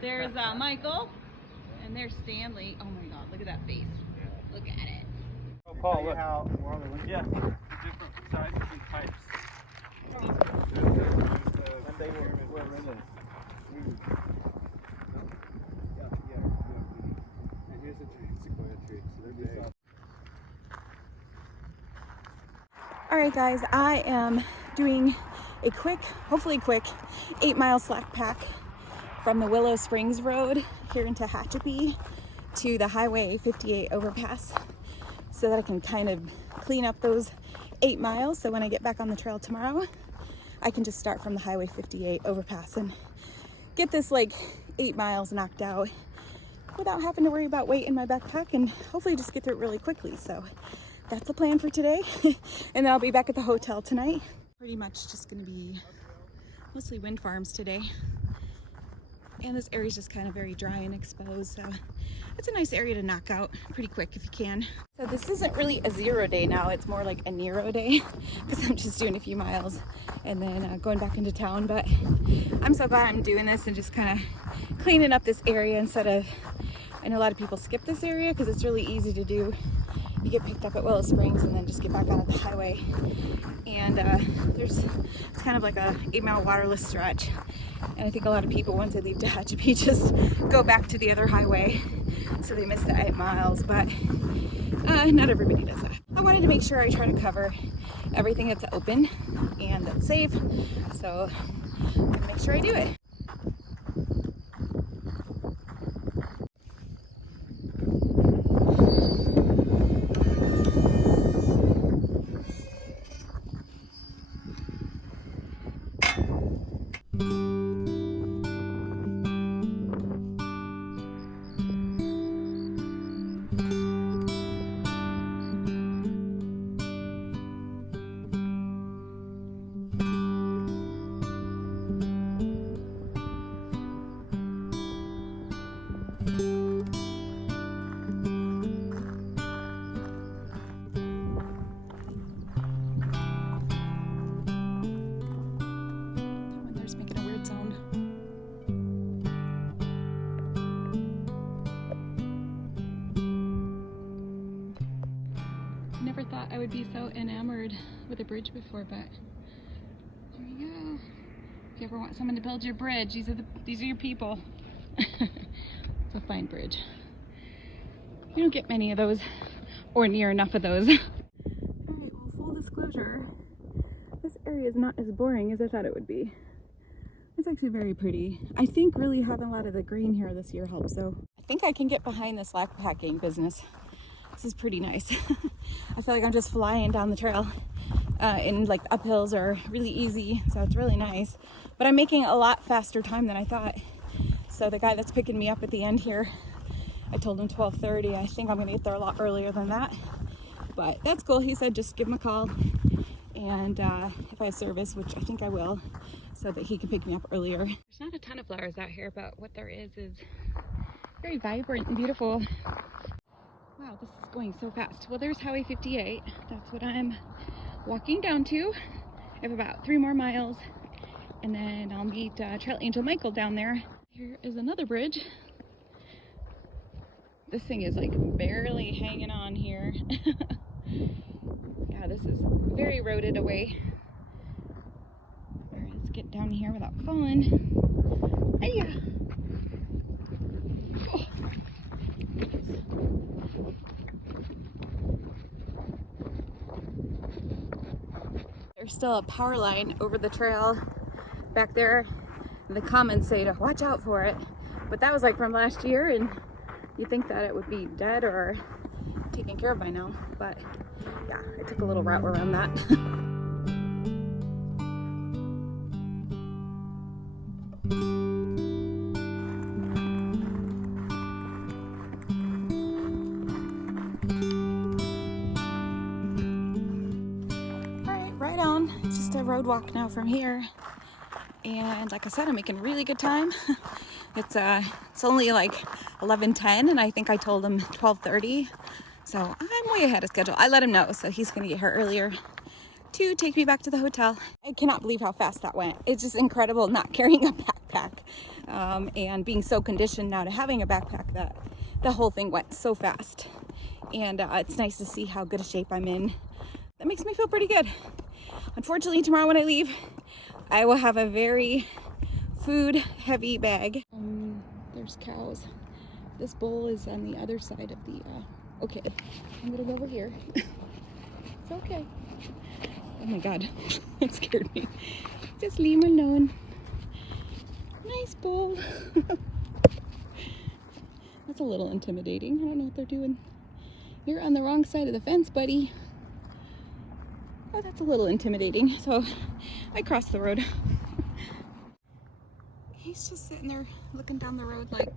There's Michael, and there's Stanley. Oh my God, look at that face. Look at it. Oh, Paul, look. How, yeah, different sizes and types. And they were ringing. And here's a sequoia tree. So they're big. All right, guys, I am doing a quick, hopefully quick, 8-mile slack pack from the Willow Springs Road here in Tehachapi to the Highway 58 overpass so that I can kind of clean up those 8 miles. So when I get back on the trail tomorrow, I can just start from the Highway 58 overpass and get this like 8 miles knocked out without having to worry about weight in my backpack, and hopefully just get through it really quickly. So that's the plan for today. And then I'll be back at the hotel tonight. Pretty much just gonna be mostly wind farms today. And this area is just kind of very dry and exposed, so it's a nice area to knock out pretty quick if you can. So this isn't really a 0 day now, it's more like a Nero day because I'm just doing a few miles and then going back into town. But I'm so glad I'm doing this and just kind of cleaning up this area instead of, I know a lot of people skip this area because it's really easy to do. You get picked up at Willow Springs and then just get back on the highway. And it's kind of like a 8-mile waterless stretch. And I think a lot of people, once they leave Tehachapi, just go back to the other highway. So they miss the 8 miles, but not everybody does that. I wanted to make sure I try to cover everything that's open and that's safe. So I'm gonna make sure I do it. Never thought I would be so enamored with a bridge before, but there you go. If you ever want someone to build your bridge, these are your people. It's a fine bridge. You don't get many of those, or near enough of those. Alright, well, full disclosure, this area is not as boring as I thought it would be. It's actually very pretty. I think really having a lot of the green here this year helps, so I think I can get behind the slack packing business. This is pretty nice. I feel like I'm just flying down the trail and like the uphills are really easy, so it's really nice. But I'm making a lot faster time than I thought. So the guy that's picking me up at the end here, I told him 12:30. I think I'm gonna get there a lot earlier than that. But that's cool. He said just give him a call, and if I have service, which I think I will, so that he can pick me up earlier. There's not a ton of flowers out here, but what there is very vibrant and beautiful. Wow, this is going so fast. Well, there's Highway 58. That's what I'm walking down to. I have about 3 more miles, and then I'll meet Trail Angel Michael down there. Here is another bridge. This thing is like barely hanging on here. Yeah, this is very eroded away. All right, let's get down here without falling. Hey-ya! Oh. There's still a power line over the trail back there. The comments say to watch out for it, but that was like from last year, and you'd think that it would be dead or taken care of by now. But yeah, I took a little route around that. Right on. It's just a road walk now from here, and like I said, I'm making really good time. It's only like 11:10, and I think I told him 12:30, so I'm way ahead of schedule. I let him know, so he's gonna get here earlier to take me back to the hotel. I cannot believe how fast that went. It's just incredible not carrying a backpack and being so conditioned now to having a backpack that the whole thing went so fast. And it's nice to see how good a shape I'm in. That makes me feel pretty good. Unfortunately, tomorrow when I leave, I will have a very food heavy bag. There's cows. This bowl is on the other side of the, okay, I'm gonna go over here. It's okay. Oh my God, that scared me. Just leave him alone. Nice bowl. That's a little intimidating. I don't know what they're doing. You're on the wrong side of the fence, buddy. Oh, that's a little intimidating. So I crossed the road. He's just sitting there looking down the road like,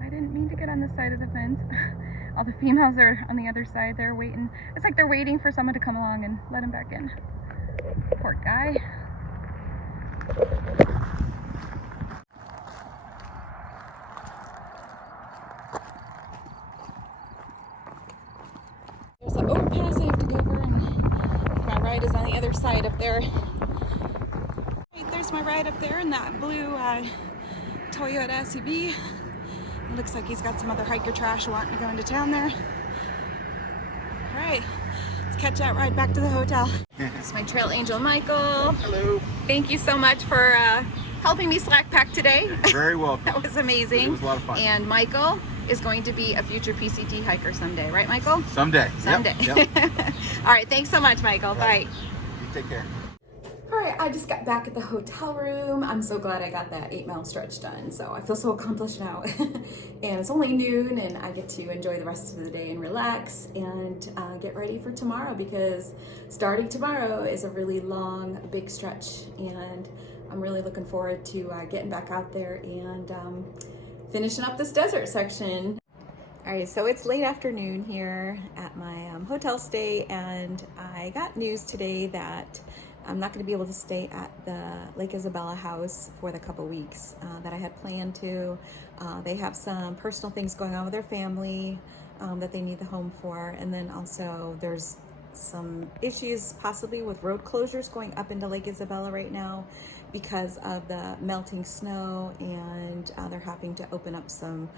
I didn't mean to get on this side of the fence. All the females are on the other side. They're waiting. It's like they're waiting for someone to come along and let him back in. Poor guy. There's an overpass I have to go over, and my ride is on the other side up there. Right, there's my ride up there in that blue Toyota SUV. It looks like he's got some other hiker trash wanting to go into town there. All right, let's catch that ride back to the hotel. It's my trail angel, Michael. Hello. Thank you so much for helping me slack pack today. Very welcome. That was amazing. It was a lot of fun. And Michael is going to be a future PCT hiker someday, right, Michael? Someday. Someday. Yep. All right, thanks so much, Michael. Bye. You take care. All right, I just got back at the hotel room. I'm so glad I got that 8-mile stretch done. So I feel so accomplished now. And it's only noon and I get to enjoy the rest of the day and relax and get ready for tomorrow, because starting tomorrow is a really long, big stretch. And I'm really looking forward to getting back out there and finishing up this desert section. All right, so it's late afternoon here at my hotel stay, and I got news today that I'm not going to be able to stay at the Lake Isabella house for the couple weeks that I had planned to. They have some personal things going on with their family that they need the home for, and then also there's some issues possibly with road closures going up into Lake Isabella right now because of the melting snow, and they're having to open up some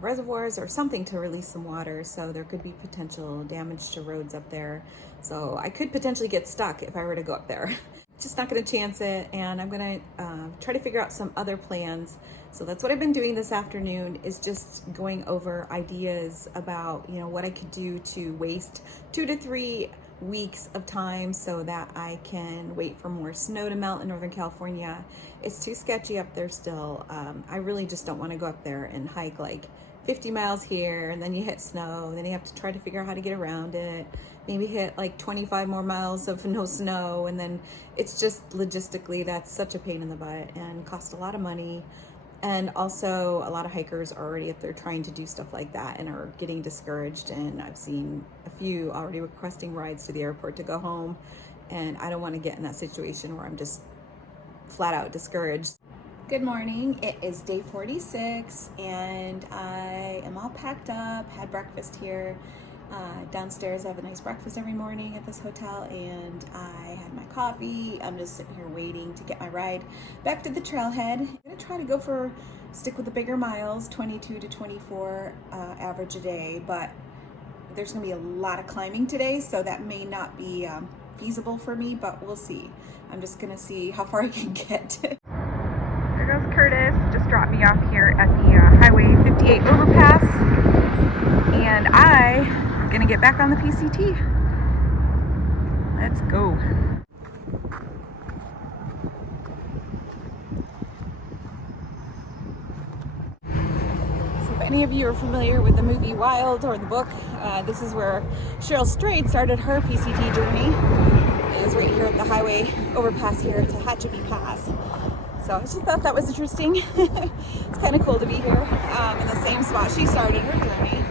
reservoirs or something to release some water, so there could be potential damage to roads up there. So I could potentially get stuck if I were to go up there. Just not going to chance it, and I'm going to try to figure out some other plans. So that's what I've been doing this afternoon, is just going over ideas about, you know, what I could do to waste 2 to 3 weeks of time so that I can wait for more snow to melt in Northern California. It's too sketchy up there still. I really just don't want to go up there and hike like 50 miles here, and then you hit snow, and then you have to try to figure out how to get around it. Maybe hit like 25 more miles of no snow, and then it's just logistically, that's such a pain in the butt and costs a lot of money. And also a lot of hikers are already up there trying to do stuff like that and are getting discouraged. And I've seen a few already requesting rides to the airport to go home. And I don't want to get in that situation where I'm just flat out discouraged. Good morning. It is day 46 and I am all packed up, had breakfast here. Downstairs I have a nice breakfast every morning at this hotel, and I had my coffee. I'm just sitting here waiting to get my ride back to the trailhead. I'm gonna try to stick with the bigger miles, 22 to 24 average a day, but there's gonna be a lot of climbing today, so that may not be feasible for me, but we'll see. I'm just gonna see how far I can get. There goes Curtis, just dropped me off here at the Highway 58 overpass, and I'm gonna get back on the PCT. Let's go. So if any of you are familiar with the movie Wild or the book, this is where Cheryl Strayed started her PCT journey. It was right here at the highway overpass here at Tehachapi Pass. So I just thought that was interesting. It's kind of cool to be here in the same spot she started her journey.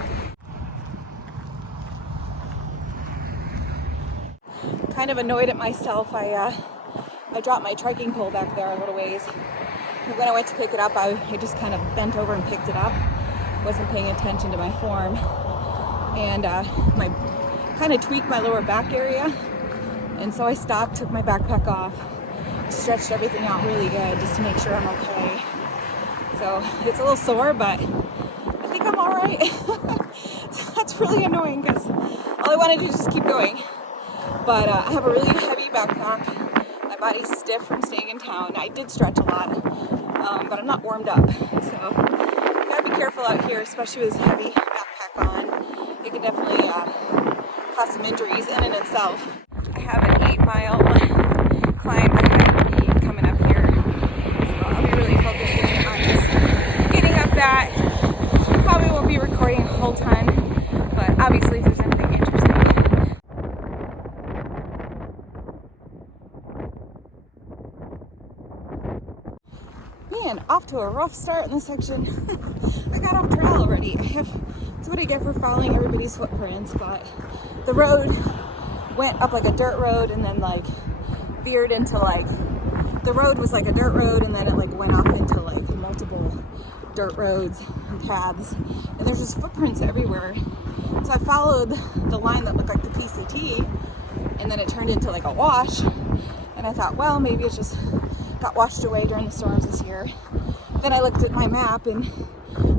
Kind of annoyed at myself. I dropped my trekking pole back there a little ways. And when I went to pick it up, I just kind of bent over and picked it up. Wasn't paying attention to my form, and kind of tweaked my lower back area. And so I stopped, took my backpack off, stretched everything out really good just to make sure I'm okay. So it's a little sore, but I think I'm all right. So that's really annoying because all I want to do is just keep going. But I have a really heavy backpack. My body's stiff from staying in town. I did stretch a lot, but I'm not warmed up. So you gotta be careful out here, especially with this heavy backpack on. It can definitely cause some injuries in and itself. I have an 8-mile climb ahead of me coming up here. So I'll be really focusing on just getting up that. Probably won't be recording a whole ton, but obviously if there's anything interesting. Man, off to a rough start in this section. I got off trail already. That's what I get for following everybody's footprints, but the road went up like a dirt road and then like veered into like, the road was like a dirt road and then it like went off into like multiple dirt roads and paths, and there's just footprints everywhere. So I followed the line that looked like the PCT, and then it turned into like a wash, and I thought, well, maybe it just got washed away during the storms this year. Then I looked at my map and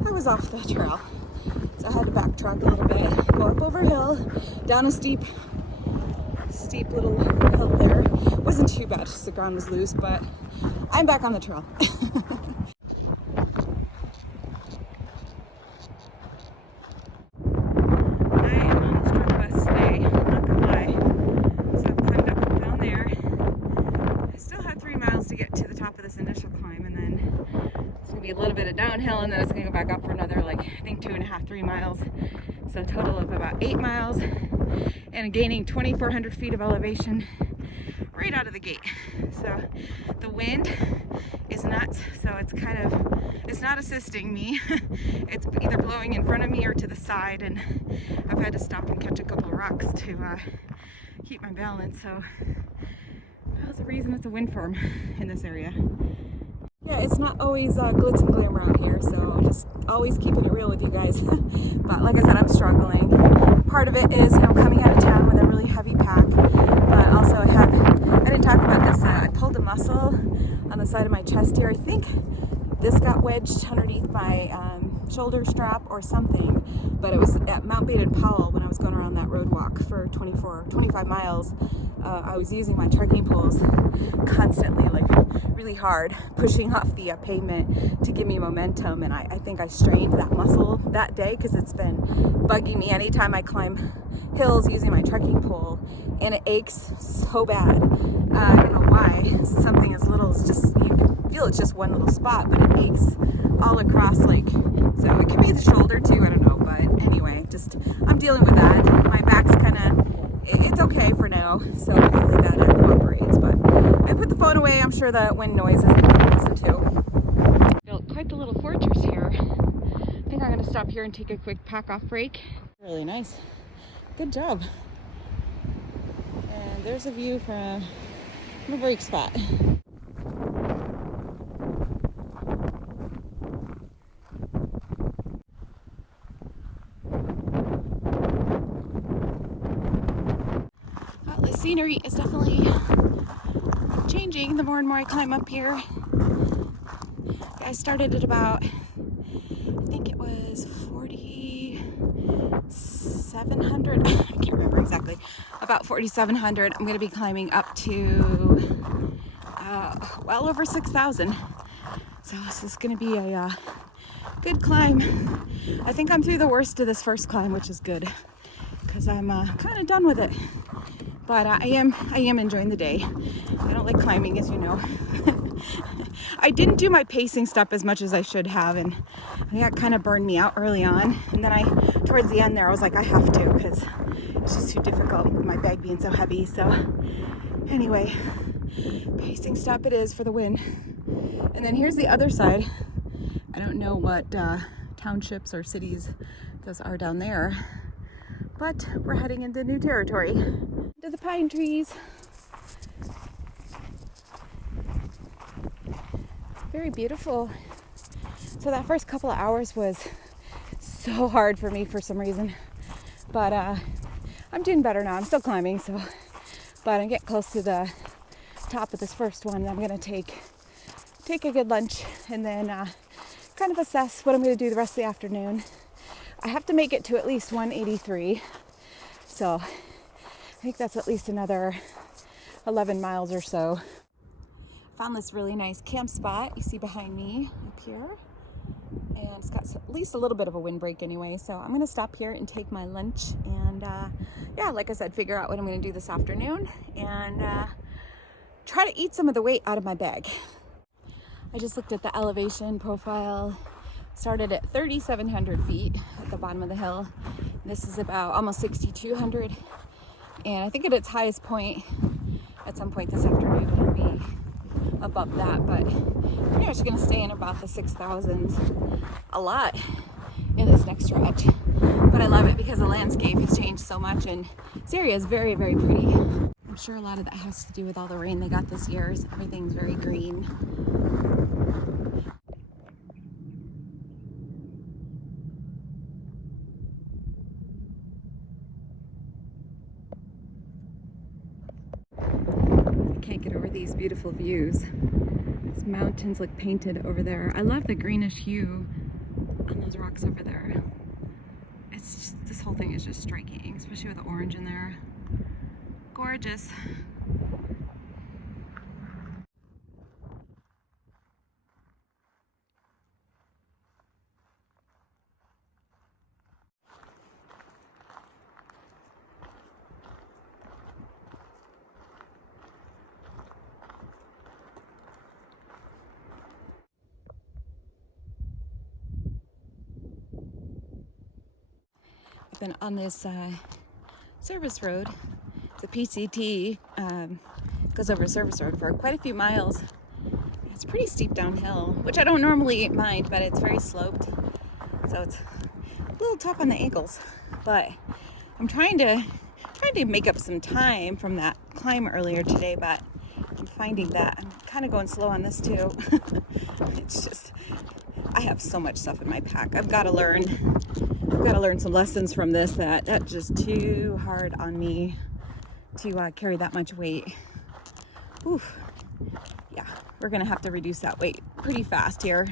I was off the trail, so I had to backtrack a little bit, go up over a hill, down a steep little hill there. It wasn't too bad, just the ground was loose, but I'm back on the trail. A little bit of downhill, and then it's going to go back up for another, like, I think 2.5-3 miles. So a total of about 8 miles and gaining 2,400 feet of elevation right out of the gate. So the wind is nuts, so it's not assisting me. It's either blowing in front of me or to the side, and I've had to stop and catch a couple of rocks to keep my balance. So that's the reason it's a wind farm in this area. Yeah, it's not always glitz and glamour out here, so just always keeping it real with you guys. But like I said, I'm struggling. Part of it is, coming out of town with a really heavy pack, but also I didn't talk about this, I pulled a muscle on the side of my chest here. I think this got wedged underneath my shoulder strap or something, but it was at Mount Baden-Powell when I was going around that road walk for 25 miles. I was using my trekking poles constantly, like really hard, pushing off the pavement to give me momentum, and I think I strained that muscle that day because it's been bugging me anytime I climb hills using my trekking pole, and it aches so bad. I don't know why. Something as little as just, you can feel it's just one little spot, but it aches all across, like, so it could be the shoulder too, I don't know, but anyway, just I'm dealing with that. My back's it's okay for now, so hopefully that cooperates. But I put the phone away. I'm sure the wind noise isn't going to listen to. Built quite the little fortress here. I think I'm going to stop here and take a quick pack off break. Really nice. Good job. And there's a view from a break spot. Scenery is definitely changing the more and more I climb up here. I started at about, I think it was 4,700. I can't remember exactly. About 4,700. I'm going to be climbing up to well over 6,000. So this is going to be a good climb. I think I'm through the worst of this first climb, which is good because I'm kind of done with it. But I am enjoying the day. I don't like climbing, as you know. I didn't do my pacing stuff as much as I should have, and I think that kind of burned me out early on. And then towards the end there, I was like, I have to, because it's just too difficult with my bag being so heavy. So anyway, pacing step it is for the win. And then here's the other side. I don't know what townships or cities those are down there, but we're heading into new territory. To the pine trees. Very beautiful. So that first couple of hours was so hard for me for some reason, but I'm doing better now. I'm still climbing, so But I'm getting close to the top of this first one. I'm gonna take a good lunch and then kind of assess what I'm gonna do the rest of the afternoon. I have to make it to at least 183. So I think that's at least another 11 miles or so. Found this really nice camp spot you see behind me up here. And it's got at least a little bit of a windbreak anyway. So I'm gonna stop here and take my lunch and yeah, like I said, figure out what I'm gonna do this afternoon and try to eat some of the weight out of my bag. I just looked at the elevation profile. Started at 3,700 feet at the bottom of the hill. This is about almost 6,200. And I think at its highest point, at some point this afternoon, it'll be above that. But pretty much gonna stay in about the 6,000s a lot in this next stretch. But I love it because the landscape has changed so much and this area is very, very pretty. I'm sure a lot of that has to do with all the rain they got this year. Everything's very green. Can't get over these beautiful views. These mountains look painted over there. I love the greenish hue on those rocks over there. It's just, this whole thing is just striking, especially with the orange in there. Gorgeous. I've been on this service road. It's a PCT, goes over a service road for quite a few miles. It's pretty steep downhill, which I don't normally mind, but it's very sloped. So it's a little tough on the ankles, but I'm trying to make up some time from that climb earlier today, but I'm finding that I'm kind of going slow on this too. It's just, I have so much stuff in my pack. I've got to learn some lessons from this. That's just too hard on me to carry that much weight. Oof. Yeah, we're gonna have to reduce that weight pretty fast here.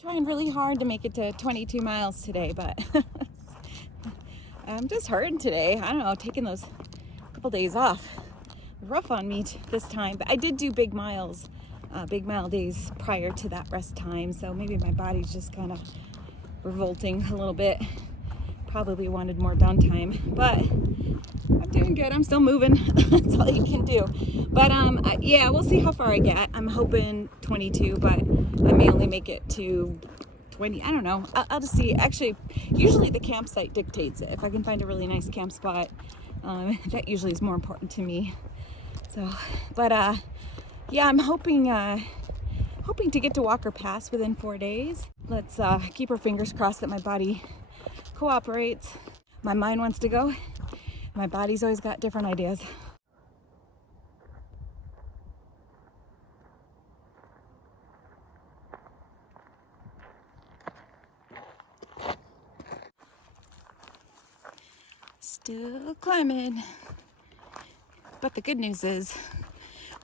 Trying really hard to make it to 22 miles today, but I'm just hurting today. I don't know, taking those couple days off. Rough on me this time, but I did do big mile days prior to that rest time, so maybe my body's just kind of revolting a little bit. Probably wanted more downtime, but I'm doing good. I'm still moving. That's all you can do. But yeah, we'll see how far I get. I'm hoping 22, but I may only make it to 20. I don't know. I'll just see. Actually, usually the campsite dictates it. If I can find a really nice camp spot, that usually is more important to me. So, but yeah, I'm hoping to get to Walker Pass within 4 days. Let's keep our fingers crossed that my body cooperates. My mind wants to go. My body's always got different ideas. Still climbing. But the good news is,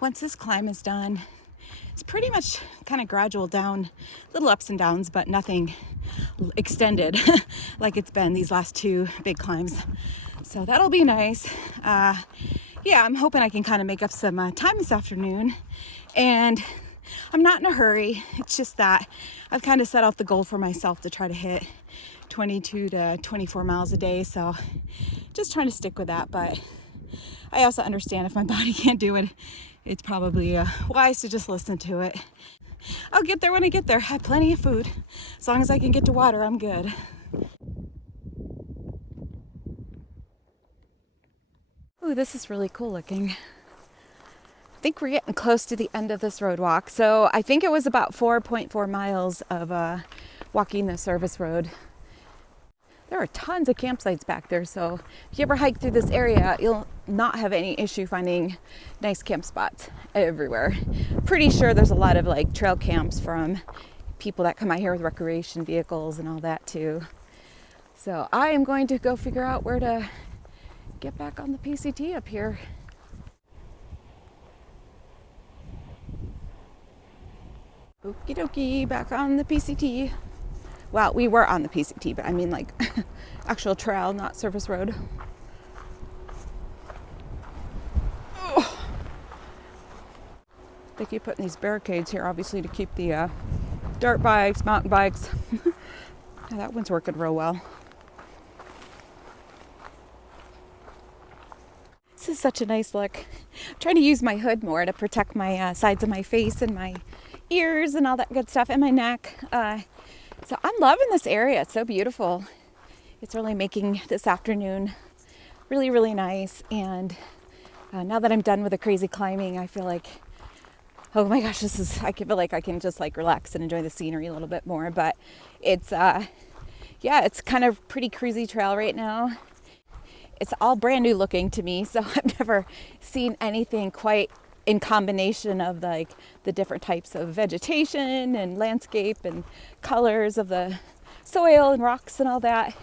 once this climb is done, it's pretty much kind of gradual down, little ups and downs, but nothing extended like it's been these last two big climbs. So that'll be nice. Yeah, I'm hoping I can kind of make up some time this afternoon. And I'm not in a hurry. It's just that I've kind of set out the goal for myself to try to hit 22 to 24 miles a day. So just trying to stick with that. But I also understand if my body can't do it, it's probably wise to just listen to it. I'll get there when I get there. I have plenty of food. As long as I can get to water, I'm good. Ooh, this is really cool looking. I think we're getting close to the end of this road walk. So I think it was about 4.4 miles of walking the service road. There are tons of campsites back there, so if you ever hike through this area, you'll not have any issue finding nice camp spots everywhere. Pretty sure there's a lot of like trail camps from people that come out here with recreation vehicles and all that too. So I am going to go figure out where to get back on the PCT up here. Okie dokie, back on the PCT. Well, we were on the PCT, but I mean like actual trail, not surface road. Oh. They keep putting these barricades here, obviously, to keep the dirt bikes, mountain bikes. That one's working real well. This is such a nice look. I'm trying to use my hood more to protect my sides of my face and my ears and all that good stuff, and my neck. So I'm loving this area. It's so beautiful. It's really making this afternoon really, really nice. And now that I'm done with the crazy climbing, I feel like, oh my gosh, I feel like I can just like relax and enjoy the scenery a little bit more. But it's, yeah, it's kind of pretty cruisy trail right now. It's all brand new looking to me, so I've never seen anything quite in combination of like the different types of vegetation and landscape and colors of the soil and rocks and all that.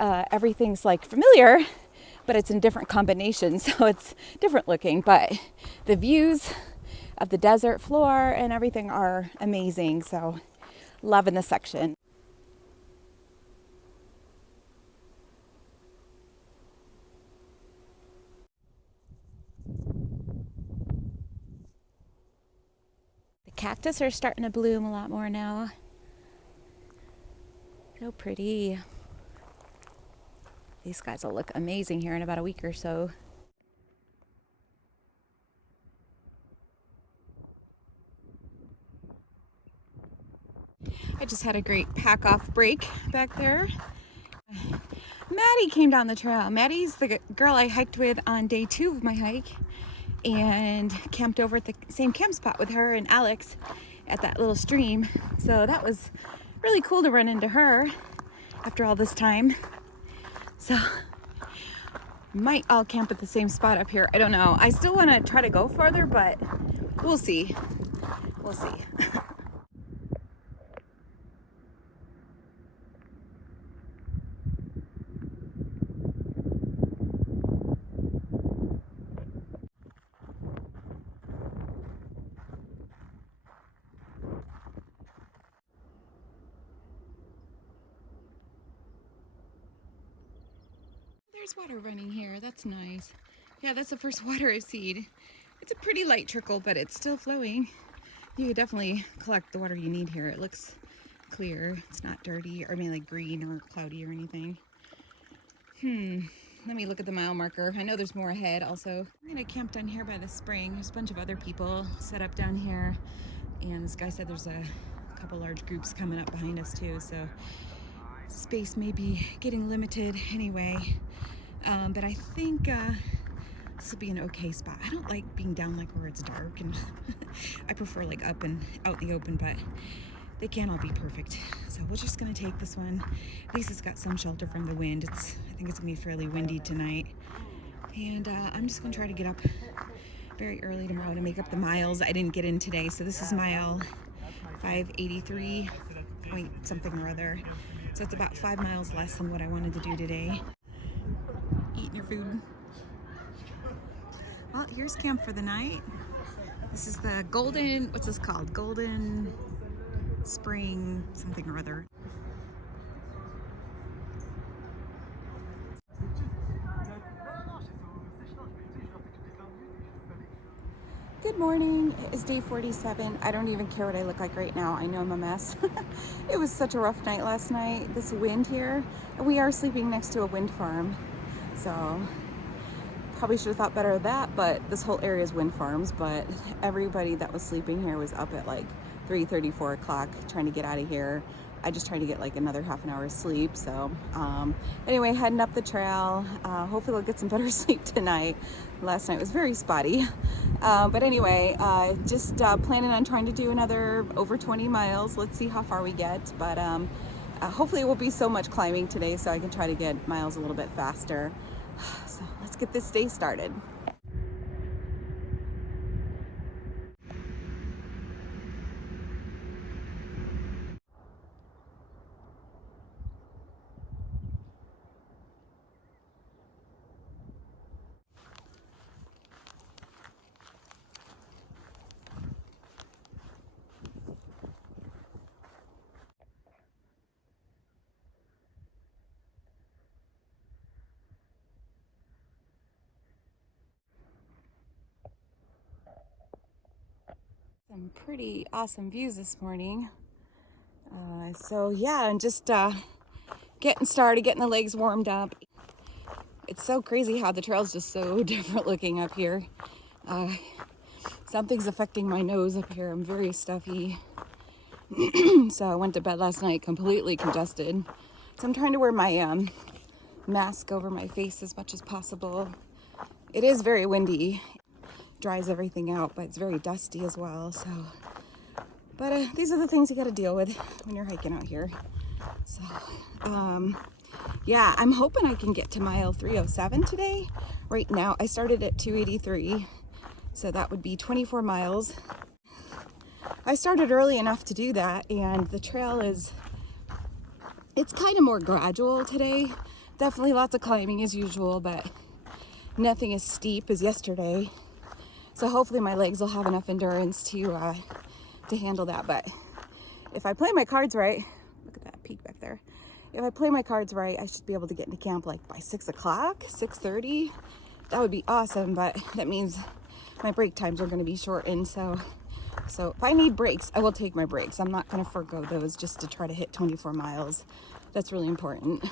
Everything's like familiar, but it's in different combinations, so it's different looking. But the views of the desert floor and everything are amazing, so loving this section. Cactus are starting to bloom a lot more now. So pretty. These guys will look amazing here in about a week or so. I just had a great pack off break back there. Maddie came down the trail. Maddie's the girl I hiked with on day 2 of my hike, and camped over at the same camp spot with her and Alex at that little stream. So that was really cool to run into her after all this time. So might all camp at the same spot up here. I don't know. I still want to try to go farther, but we'll see. We'll see. There's water running here. That's nice. Yeah, that's the first water I've seen. It's a pretty light trickle, but it's still flowing. You could definitely collect the water you need here. It looks clear. It's not dirty, or I mean like green or cloudy or anything. Let me look at the mile marker. I know there's more ahead also. I'm gonna camp down here by the spring. There's a bunch of other people set up down here. And this guy said there's a couple large groups coming up behind us too. So space may be getting limited anyway. But I think this will be an okay spot. I don't like being down like where it's dark, and I prefer like up and out in the open, but they can't all be perfect. So we're just gonna take this one. At least it's got some shelter from the wind. I think it's gonna be fairly windy tonight. And I'm just gonna try to get up very early tomorrow to make up the miles I didn't get in today. So this is mile 583 point something or other. So it's about 5 miles less than what I wanted to do today. Eating your food. Well, here's camp for the night. This is the Golden, what's this called? Golden Spring something or other. Good morning. It is day 47. I don't even care what I look like right now. I know I'm a mess. It was such a rough night last night. This wind here, and we are sleeping next to a wind farm. So probably should have thought better of that, but this whole area is wind farms, but everybody that was sleeping here was up at like 3:30, 4 o'clock trying to get out of here. I just tried to get like another half an hour of sleep. So anyway, heading up the trail. Hopefully I'll get some better sleep tonight. Last night was very spotty. But anyway, just planning on trying to do another over 20 miles. Let's see how far we get. But hopefully it won't be so much climbing today, so I can try to get miles a little bit faster. So let's get this day started. Some pretty awesome views this morning. So yeah, I'm just getting started, getting the legs warmed up. It's so crazy how the trail's just so different looking up here. Something's affecting my nose up here. I'm very stuffy. So I went to bed last night completely congested. So I'm trying to wear my mask over my face as much as possible. It is very windy. Dries everything out, but it's very dusty as well. So, but these are the things you got to deal with when you're hiking out here. So, yeah, I'm hoping I can get to mile 307 today. Right now, I started at 283, so that would be 24 miles. I started early enough to do that, and the trail it's kind of more gradual today. Definitely lots of climbing as usual, but nothing as steep as yesterday. So hopefully my legs will have enough endurance to handle that. But if I play my cards right, look at that peak back there. If I play my cards right, I should be able to get into camp like by 6 o'clock, 6:30. That would be awesome, but that means my break times are going to be shortened. So if I need breaks, I will take my breaks. I'm not going to forego those just to try to hit 24 miles. That's really important.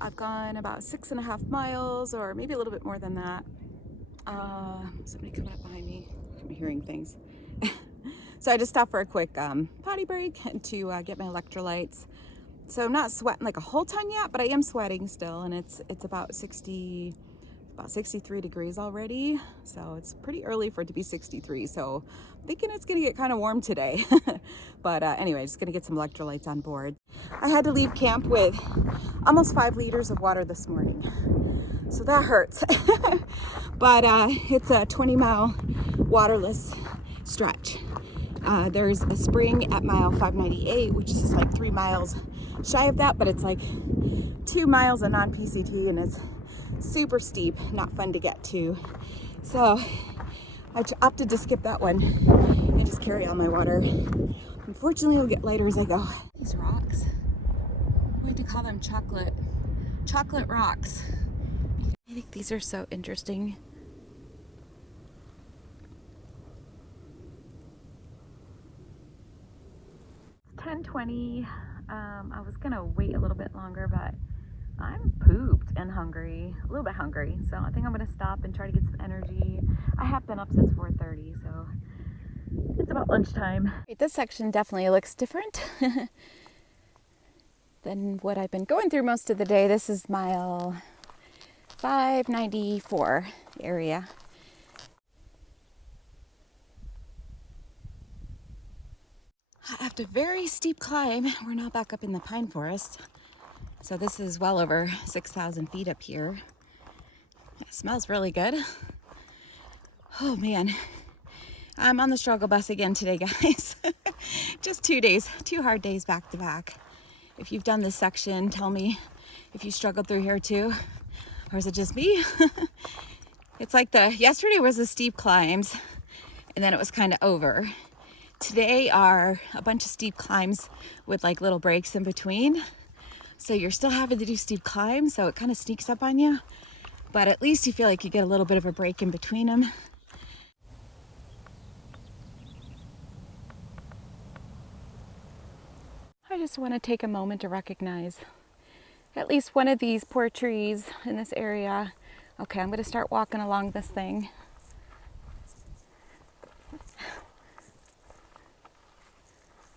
I've gone about 6.5 miles, or maybe a little bit more than that. Somebody coming up behind me. I'm hearing things. So I just stopped for a quick potty break to get my electrolytes. So I'm not sweating like a whole ton yet, but I am sweating still, and it's about 63 degrees already. So it's pretty early for it to be 63. So I'm thinking it's gonna get kind of warm today. But anyway, just gonna get some electrolytes on board. I had to leave camp with almost 5 liters of water this morning. So that hurts. But it's a 20-mile waterless stretch. There's a spring at mile 598, which is like 3 miles shy of that, but it's like 2 miles of non-PCT, and it's super steep, not fun to get to. So I opted to skip that one and just carry all my water. Unfortunately, it'll get lighter as I go. These rocks, I'm going to call them chocolate rocks. I think these are so interesting. It's 10:20. I was gonna wait a little bit longer, but I'm pooped and hungry, a little bit hungry. So I think I'm gonna stop and try to get some energy. I have been up since 4:30, so it's about lunchtime. This section definitely looks different than what I've been going through most of the day. This is mile 594 area. After a very steep climb, we're now back up in the pine forest. So this is well over 6,000 feet up here. It smells really good. Oh man, I'm on the struggle bus again today, guys. Just 2 days, 2 hard days back to back. If you've done this section, tell me if you struggled through here too, or is it just me? It's like yesterday was the steep climbs, and then it was kind of over. Today are a bunch of steep climbs with like little breaks in between. So you're still having to do steep climbs, so it kind of sneaks up on you. But at least you feel like you get a little bit of a break in between them. I just want to take a moment to recognize at least one of these poor trees in this area. Okay, I'm going to start walking along this thing.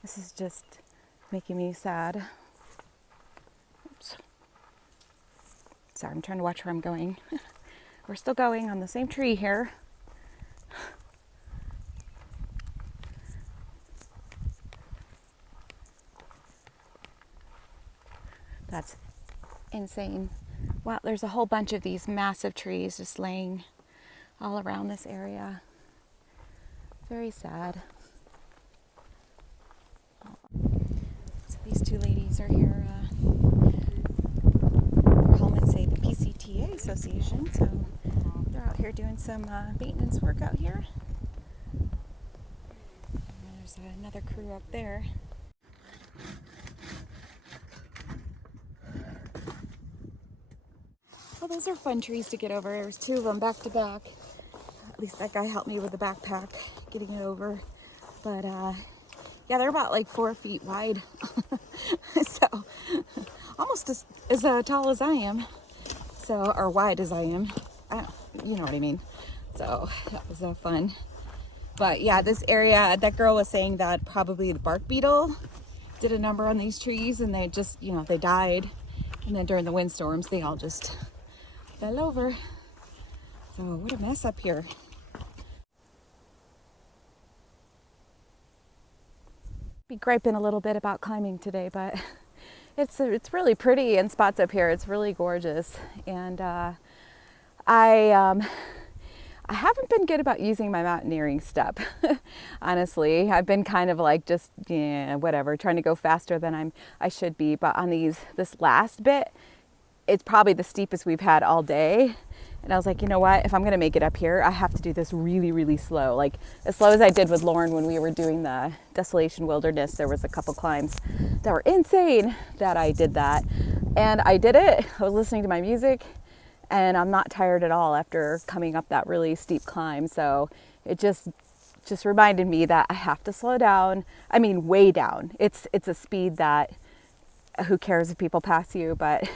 This is just making me sad. Oops. Sorry, I'm trying to watch where I'm going. We're still going on the same tree here. That's insane. Wow, there's a whole bunch of these massive trees just laying all around this area. Very sad. So these two ladies are here helmets say the PCTA Association, so they're out here doing some maintenance work out here. And there's another crew up there. Well, those are fun trees to get over. There's two of them back to back. At least that guy helped me with the backpack, getting it over. But yeah, they're about like 4 feet wide. So almost as tall as I am. So, or wide as I am. You know what I mean. So that was fun. But yeah, this area, that girl was saying that probably the bark beetle did a number on these trees, and they just, you know, they died. And then during the windstorms, they all just fell over. So what a mess up here. Be griping a little bit about climbing today, but it's really pretty in spots up here. It's really gorgeous, and I haven't been good about using my mountaineering step. Honestly, I've been kind of like just whatever, trying to go faster than I should be. But on this last bit, it's probably the steepest we've had all day. And I was like, you know what? If I'm going to make it up here, I have to do this really, really slow. Like as slow as I did with Lauren when we were doing the Desolation Wilderness. There was a couple climbs that were insane that I did that. And I did it. I was listening to my music, and I'm not tired at all after coming up that really steep climb. So it just reminded me that I have to slow down. I mean, way down. It's a speed that, who cares if people pass you, but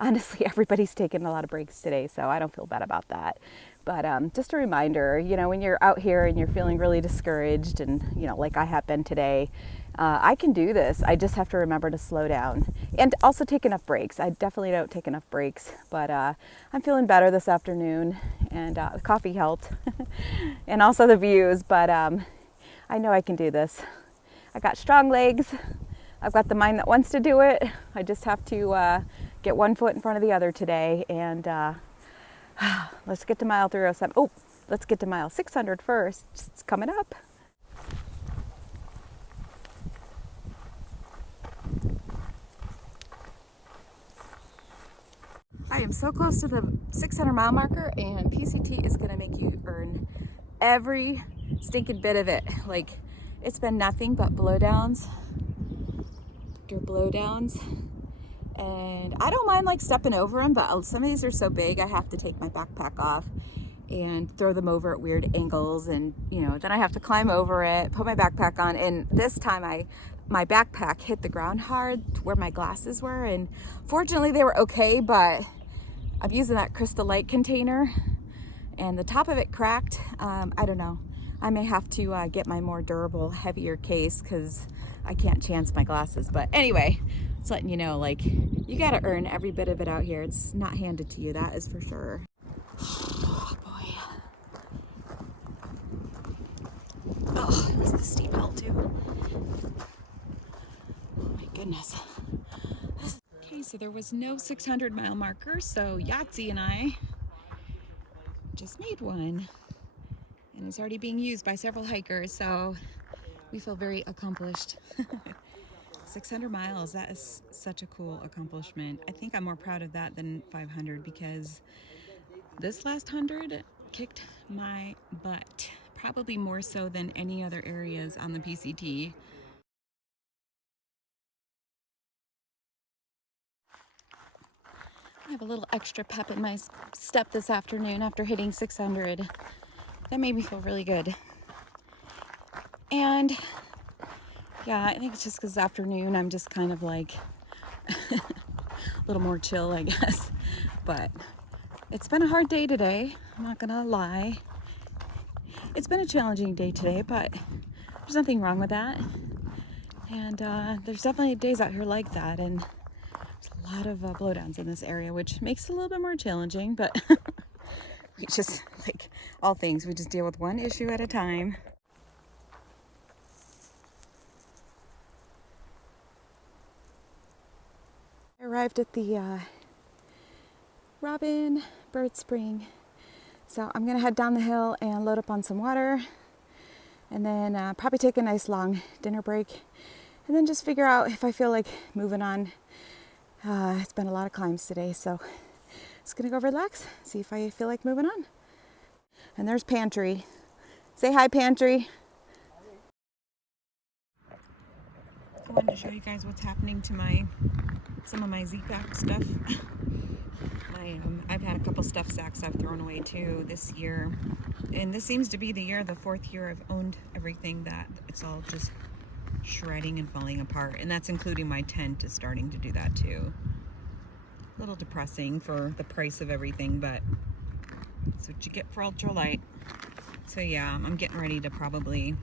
honestly, everybody's taking a lot of breaks today, so I don't feel bad about that. But just a reminder, you know, when you're out here and you're feeling really discouraged, and, you know, like I have been today, I can do this. I just have to remember to slow down and also take enough breaks. I definitely don't take enough breaks, but I'm feeling better this afternoon, and the coffee helped and also the views, but I know I can do this. I got strong legs. I've got the mind that wants to do it. I just have to get one foot in front of the other today, and let's get to mile 307. Oh, let's get to mile 600 first. It's coming up. I am so close to the 600 mile marker, and PCT is gonna make you earn every stinking bit of it. Like, it's been nothing but blowdowns after blowdowns, and I don't mind like stepping over them, but some of these are so big I have to take my backpack off and throw them over at weird angles, and you know, then I have to climb over it, put my backpack on, and this time my backpack hit the ground hard to where my glasses were, and fortunately they were okay, but I'm using that Crystal Light container and the top of it cracked. I don't know, I may have to get my more durable, heavier case, because I can't chance my glasses. But anyway, just letting you know, like, you gotta earn every bit of it out here. It's not handed to you, that is for sure. Oh boy. Oh, it was the steep hill too. Oh my goodness. Okay, so there was no 600 mile marker, so Yahtzee and I just made one. And it's already being used by several hikers, so we feel very accomplished. 600 miles, that is such a cool accomplishment. I think I'm more proud of that than 500, because this last 100 kicked my butt, probably more so than any other areas on the PCT. I have a little extra pep in my step this afternoon after hitting 600. That made me feel really good. And yeah, I think it's just because this afternoon I'm just kind of like a little more chill, I guess. But it's been a hard day today, I'm not gonna lie. It's been a challenging day today, but there's nothing wrong with that. And there's definitely days out here like that, and there's a lot of blowdowns in this area, which makes it a little bit more challenging, but we just, like all things, we just deal with one issue at a time. I arrived at the Robin Bird Spring, so I'm gonna head down the hill and load up on some water, and then probably take a nice long dinner break, and then just figure out if I feel like moving on It's been a lot of climbs today, so just gonna go relax, see if I feel like moving on. And there's Pantry. Say hi, Pantry. I wanted to show you guys what's happening to some of my Z-Pack stuff. I've had a couple stuff sacks I've thrown away too this year. And this seems to be the fourth year I've owned everything that it's all just shredding and falling apart. And that's including my tent is starting to do that too. A little depressing for the price of everything, but that's what you get for ultralight. So yeah, I'm getting ready to probably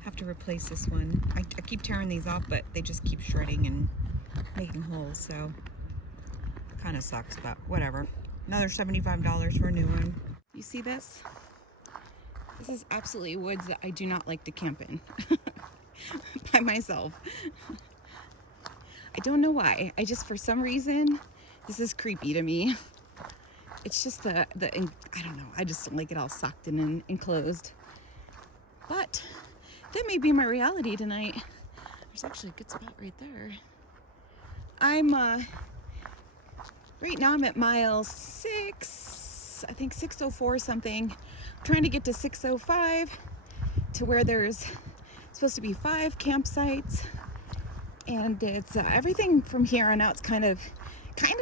have to replace this one. I keep tearing these off, but they just keep shredding and making holes, so kind of sucks, but whatever. Another $75 for a new one. You see this? This is absolutely woods that I do not like to camp in by myself. I don't know why. For some reason, this is creepy to me. It's just I don't know. I just don't like it all socked in and enclosed. But that may be my reality tonight. There's actually a good spot right there. Right now I'm at mile 6, I think 604 something. I'm trying to get to 605 to where there's supposed to be 5 campsites. And it's everything from here on out is kind of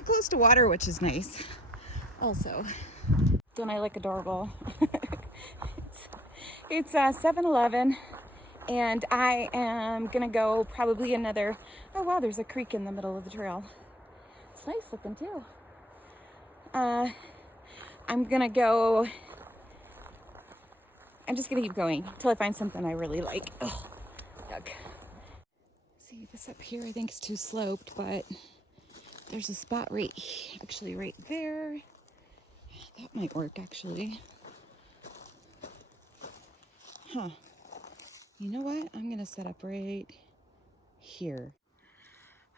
close to water, which is nice. Also, don't I look adorable? It's 7-Eleven, and I am gonna go probably another. Oh wow, there's a creek in the middle of the trail. It's nice looking too. I'm just gonna keep going until I find something I really like. Oh, yuck. See, this up here I think is too sloped, but there's a spot right there. That might work actually. Huh. You know what? I'm gonna set up right here.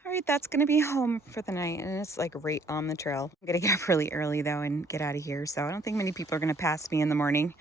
All right, that's gonna be home for the night, and it's like right on the trail. I'm gonna get up really early though and get out of here, so I don't think many people are gonna pass me in the morning.